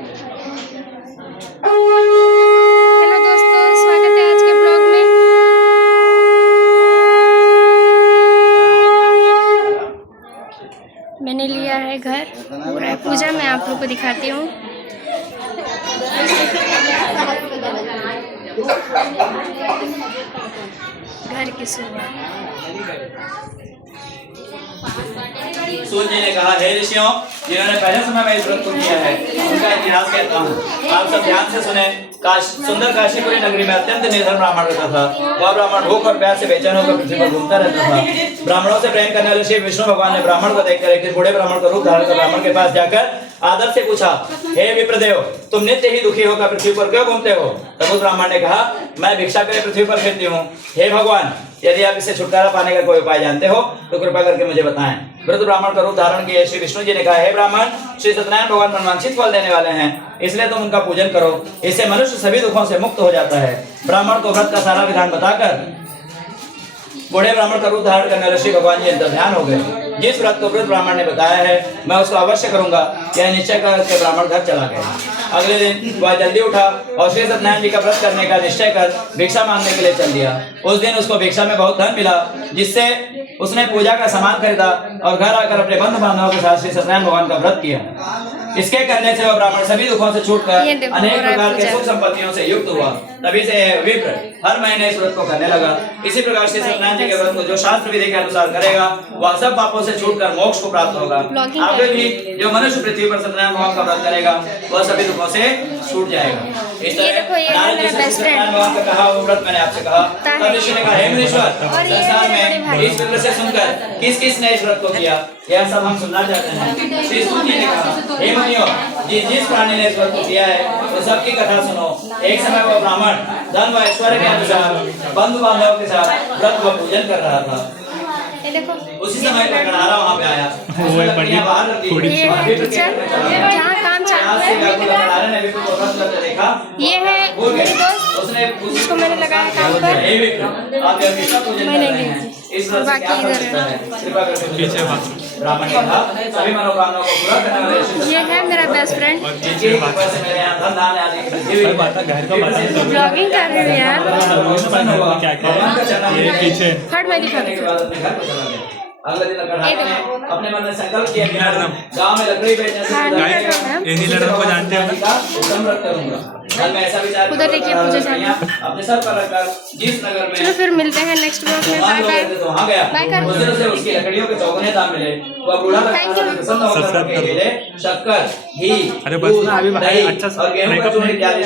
Hello दोस्तों, स्वागत है आज के ब्लॉग में। मैंने लिया है घर, हो रहा है पूजा। मैं आप लोग को दिखाती हूँ। घर की सुबह। सूत जी ने कहा, हे ऋषियों, जिन्होंने पहले समय में इस व्रत को किया है, उनका इतिहास कहता हूँ। आप सब ध्यान से सुने। सुंदर काशीपुरी नगरी में अत्यंत निर्धन ब्राह्मण रहता था। वह ब्राह्मण भूख और प्यास से बेचैन होकर पृथ्वी पर घूमता रहता था। ब्राह्मणों से प्रेम करने वाले श्री विष्णु भगवान ने ब्राह्मण को देखकर एक दिन बूढ़े ब्राह्मण का रूप धारण कर ब्राह्मण के पास जाकर आदर से पूछा, हे विप्रदेव, तुम नित्य ही दुखी होकर पृथ्वी पर क्यों घूमते हो? तब उस ब्राह्मण ने कहा, मैं भिक्षा के लिए पृथ्वी पर फिरती हूँ। हे भगवान, यदि आप इससे छुटकारा पाने का कोई उपाय जानते हो तो कृपा करके मुझे बताएं। वृद्ध ब्राह्मण का रूप धारण किए श्री विष्णु जी ने कहा, हे ब्राह्मण, श्री सत्यनारायण भगवान मनवांछित फल देने वाले हैं, इसलिए तुम उनका पूजन करो। इससे मनुष्य सभी दुखों से मुक्त हो जाता है। ब्राह्मण को व्रत का सारा विधान बताकर बूढ़े ब्राह्मण का रूप धारण करने वाले श्री भगवान जी अंतर ध्यान हो गए। जिस व्रत को वृद्ध ब्राह्मण ने बताया है, मैं उसको अवश्य करूंगा, यह निश्चय करके ब्राह्मण घर चला गया। अगले दिन वह जल्दी उठा और श्री सत्यनारायण जी का व्रत करने का निश्चय कर भिक्षा मांगने के लिए चल दिया। उस दिन उसको भिक्षा में बहुत धन मिला, जिससे उसने पूजा का सामान खरीदा और घर आकर अपने बंधु बांधवों के साथ श्री सत्यनारायण भगवान का व्रत किया। इसके करने से वह ब्राह्मण सभी दुखों से छूटकर अनेक प्रकार के सुख संपत्तियों से युक्त हुआ। तभी से विप्र हर महीने इस व्रत को करने लगा। इसी प्रकार श्री सत्यनारायण जी के व्रत को जो शास्त्र विधि के अनुसार करेगा, वह सब पापों से छूटकर मोक्ष को प्राप्त होगा। आगे भी जो मनुष्य पृथ्वी पर सत्यनारायण भगवान का व्रत करेगा, वह सभी दुखों से छूट जाएगा। इस तरह भगवान का कहा वो व्रत मैंने आपसे कहा। तब ऋषि ने कहा, हे मुनीश्वर, संसार में इस विप्र से सुनकर किस किस ने इस व्रत को किया, यह सब हम सुनना चाहते हैं। श्री सूत जी ने कहा, हे मुनियों, जिस प्राणी ने इस व्रत को किया है, वो सबकी कथा सुनो। एक समय वह ब्राह्मण धन व ऐश्वर्य के अनुसार बंधु बांधवों के साथ व्रत व पूजन कर रहा था। उसी समय कटहरा वहाँ पे आया। ये है उसने उसको मैंने लगाया काम पर। आप किसका पूजन कर रहे हैं? इस व्रत से क्या फल मिलता है? कृपा करके ब्राह्मण ने कहा, सभी मनोकामनाओं को पूरा करने वाले ये है मेरा बेस्ट फ्रेंड। ब्लॉगिंग कर रही हूँ यार। हट मैं दिखा। अगले दिन अपने मन में संकल्प किया, गांव में लकड़ी बेचने से लड़कों को जानते हो, उत्तम व्रत करूंगा। मन में ऐसा विचार उधर देखिए पूजा चालू। अपने सर पर रखकर जिस नगर में चलो फिर मिलते हैं नेक्स्ट ब्लॉग में। Bye bye. तो वहाँ गया, बाय कर। उस दिन उसे उसकी लकड़ियों के चौगुने दाम मिले। वह बूढ़ा प्रसन्न होकर शक्कर, घी, दूध, दही और गेहूं का चूर्ण इत्यादि